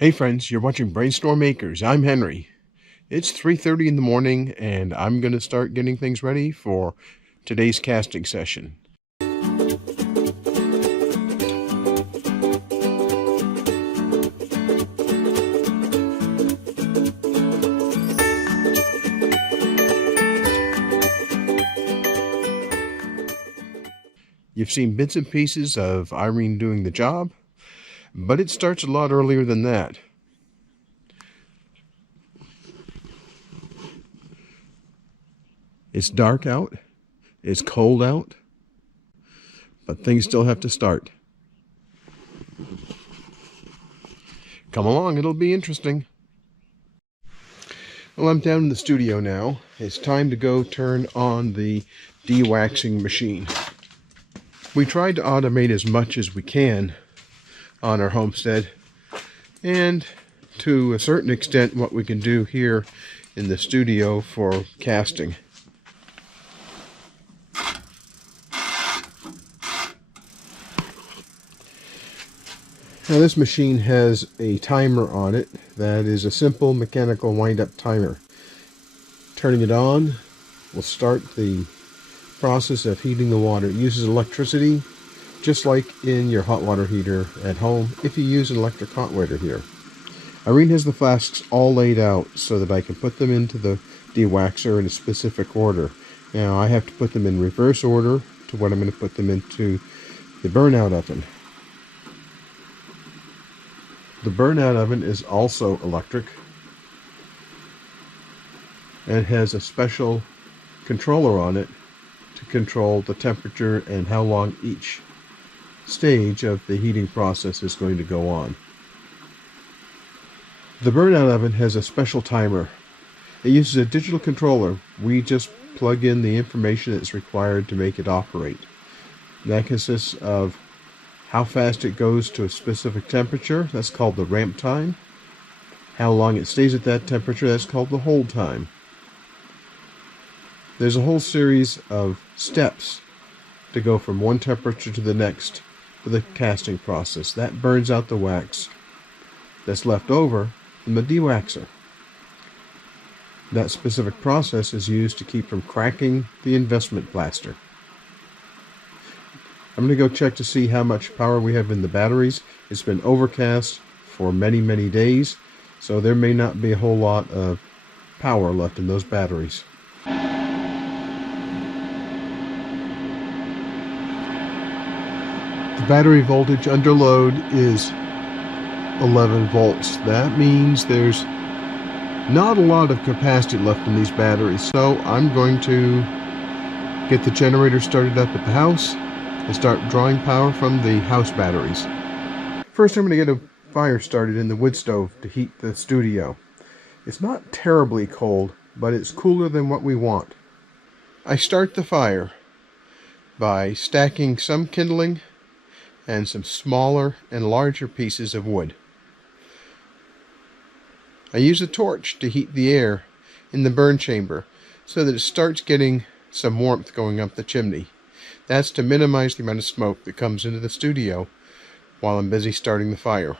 Hey friends, you're watching BrainStormAcres. I'm Henry. It's 3:30 in the morning and I'm going to start getting things ready for today's casting session. You've seen bits and pieces of Irene doing the job, but it starts a lot earlier than that. It's dark out, it's cold out, but things still have to start. Come along, it'll be interesting. Well, I'm down in the studio now. It's time to go turn on the de-waxing machine. We tried to automate as much as we can on our homestead, and to a certain extent what we can do here in the studio for casting. Now this machine has a timer on it that is a simple mechanical wind-up timer. Turning it on will start the process of heating the water. It uses electricity just like in your hot water heater at home if you use an electric hot water heater. Irene has the flasks all laid out so that I can put them into the de-waxer in a specific order. Now I have to put them in reverse order to what I'm going to put them into the burnout oven. The burnout oven is also electric and has a special controller on it to control the temperature and how long each stage of the heating process is going to go on. The burnout oven has a special timer. It uses a digital controller. We just plug in the information that's required to make it operate. That consists of how fast it goes to a specific temperature, that's called the ramp time. How long it stays at that temperature, that's called the hold time. There's a whole series of steps to go from one temperature to the next for the casting process. That burns out the wax that's left over from the de-waxer. That specific process is used to keep from cracking the investment blaster. I'm going to go check to see how much power we have in the batteries. It's been overcast for many days, so there may not be a whole lot of power left in those batteries. The battery voltage under load is 11 volts. That means there's not a lot of capacity left in these batteries, so I'm going to get the generator started up at the house and start drawing power from the house batteries. First, I'm going to get a fire started in the wood stove to heat the studio. It's not terribly cold, but it's cooler than what we want. I start the fire by stacking some kindling and some smaller and larger pieces of wood. I use a torch to heat the air in the burn chamber so that it starts getting some warmth going up the chimney. That's to minimize the amount of smoke that comes into the studio while I'm busy starting the fire.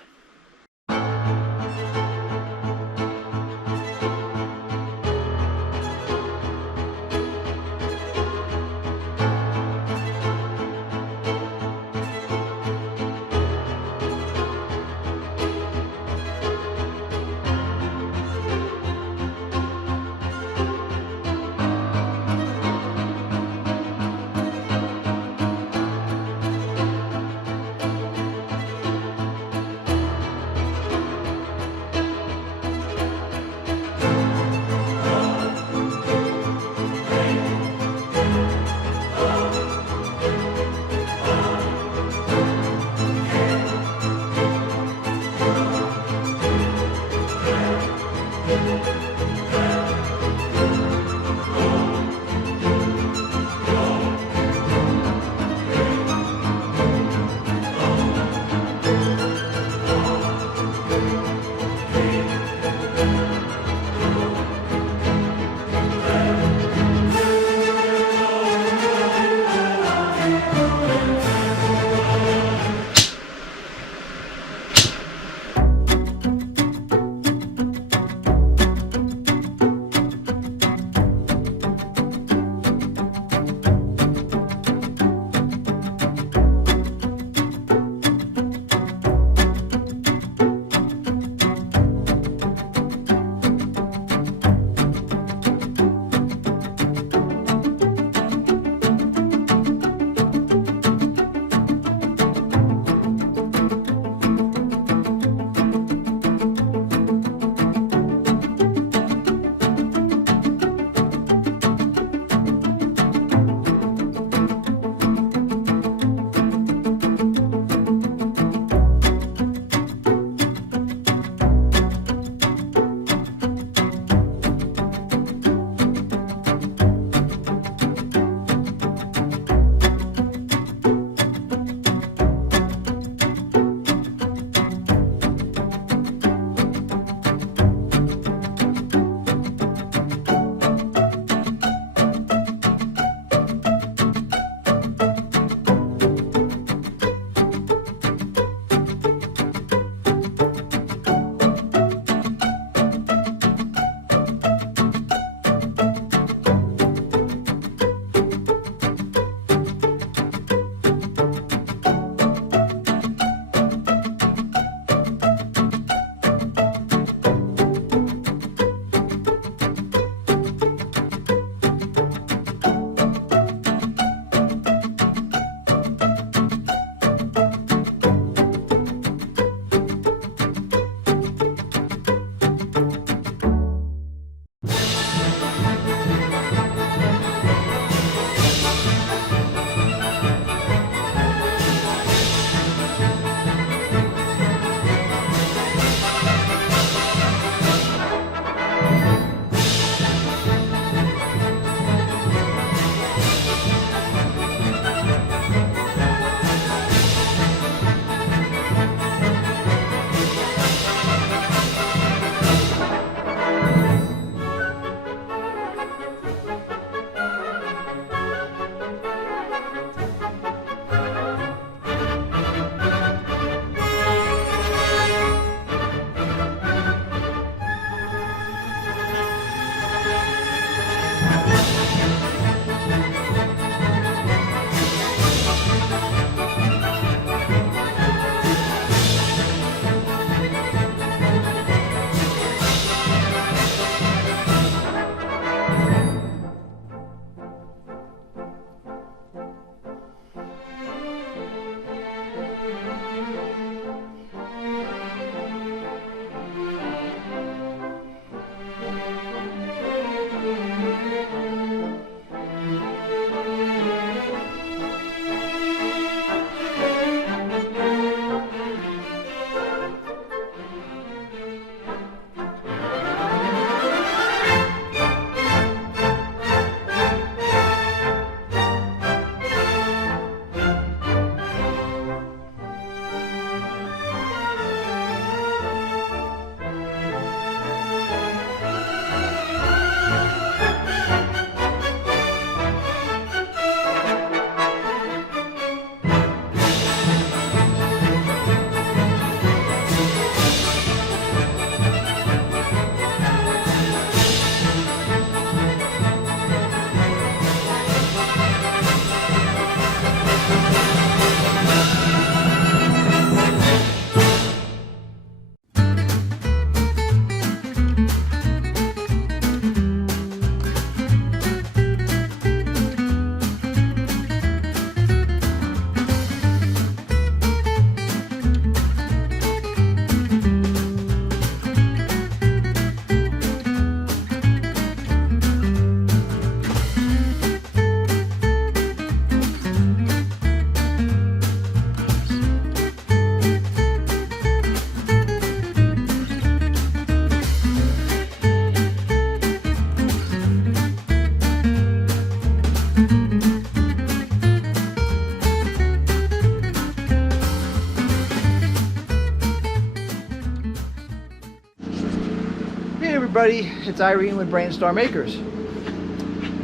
Hey everybody, it's Irene with BrainStormAcres,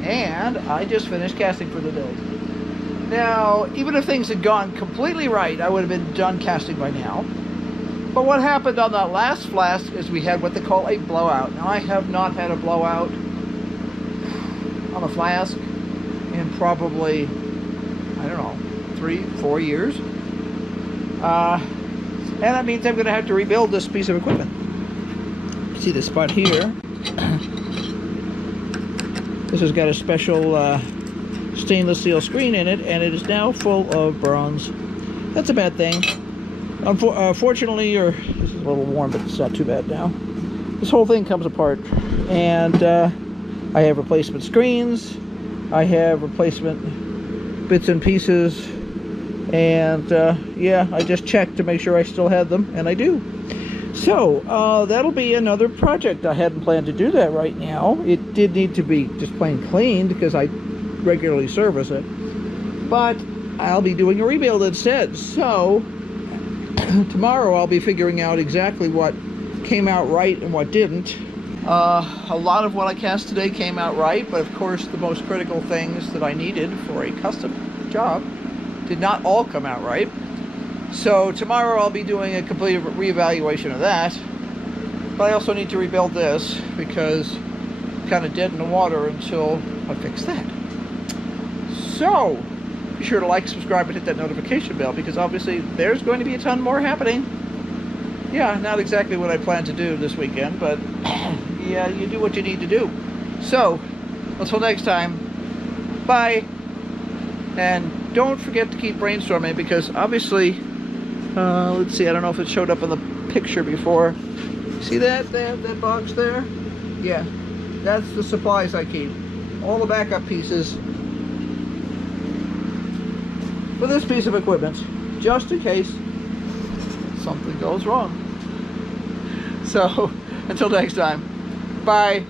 and I just finished casting for the day. Now, even if things had gone completely right, I would have been done casting by now. But what happened on that last flask is we had what they call a blowout. Now, I have not had a blowout on a flask in probably, I don't know, 3-4 years. And that means I'm going to have to rebuild this piece of equipment. See the spot here. This has got a special stainless steel screen in it, and it is now full of bronze. That's a bad thing. Fortunately, or this is a little warm, but it's not too bad now. This whole thing comes apart, and I have replacement screens. I have replacement bits and pieces, and yeah, I just checked to make sure I still had them, and I do. So, that'll be another project. I hadn't planned to do that right now. It did need to be just plain cleaned because I regularly service it. But I'll be doing a rebuild instead. So, tomorrow I'll be figuring out exactly what came out right and what didn't. A lot of what I cast today came out right, but of course the most critical things that I needed for a custom job did not all come out right. So tomorrow I'll be doing a complete reevaluation of that, but I also need to rebuild this because it's kind of dead in the water until I fix that. So be sure to like, subscribe, and hit that notification bell because obviously there's going to be a ton more happening. Yeah, not exactly what I plan to do this weekend, but yeah, you do what you need to do. So until next time, bye. And don't forget to keep brainstorming because obviously, let's see, I don't know if it showed up in the picture before. See that box there? Yeah, that's the supplies I keep. All the backup pieces for this piece of equipment, just in case something goes wrong. So, until next time, bye.